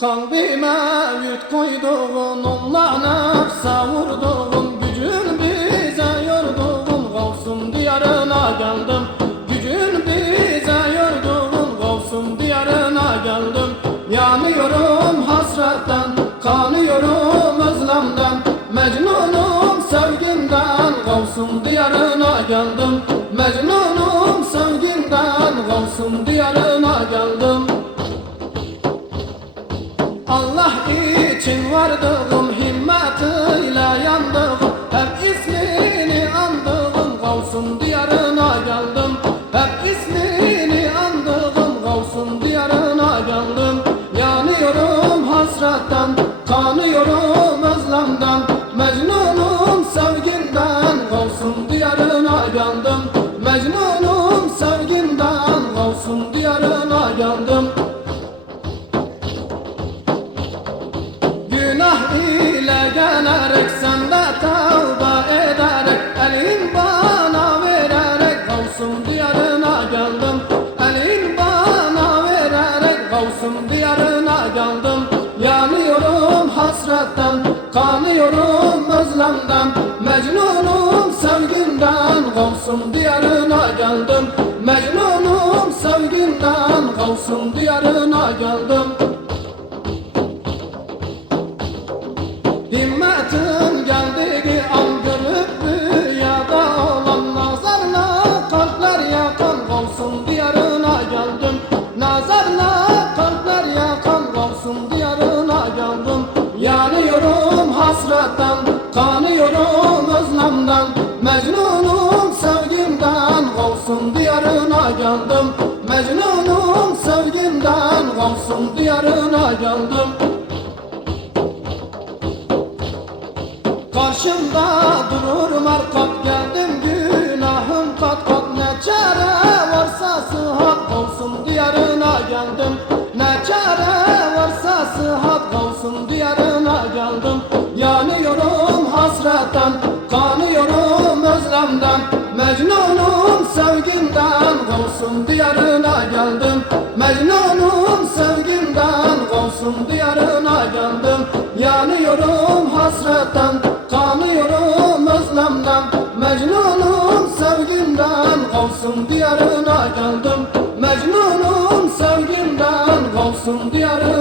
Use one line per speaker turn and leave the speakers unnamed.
Kalbime yük koyduğun onlanıp savurduğun Gücün bize yorduğun Gavsun diyarına geldim. Gücün bize yorduğun Gavsun diyarına geldim. Yanıyorum hasretten Kanıyorum özlemden. Mecnunum sevgimden Gavsun diyarına geldim. Mecnunum sevgimden Gavsun diyarına geldim Allah için vardığım himmetiyle yandığım Hep ismini andığım Gavsun diyarına geldim. Hep ismini andığım Gavsun diyarına geldim. Yanıyorum hasretten Kanıyorum özlemden. Mecnunum sevgimden Gavsun diyarına geldim. Mecnunum Gavsun diyarına geldim. Yanıyorum hasretten Kanıyorum özlemden. Mecnunum sevginden Gavsun diyarına geldim. Mecnunum sevginden Gavsun diyarına geldim. Himmetin geldiği an görüp rüyada olan Nazarla kalpler yakan Gavsun diyarına geldim geldim Mecnunum sevgimden Gavsun diyarına geldim. Karşımda durur markat geldim günahım kat kat. Ne çare varsa sıhhat olsun diyarına geldim. Ne çare varsa sıhhat olsun diyarına geldim. Yanıyorum hasretten kanıyorum özlemden. Mecnunum olsun diyarına geldim. Mecnun'um sevgimden olsun diyarına geldim. Yanıyorum hasretten kanıyorum özlemden. Mecnun'um sevgimden olsun diyarına geldim. Mecnun'um sevgimden olsun diyarına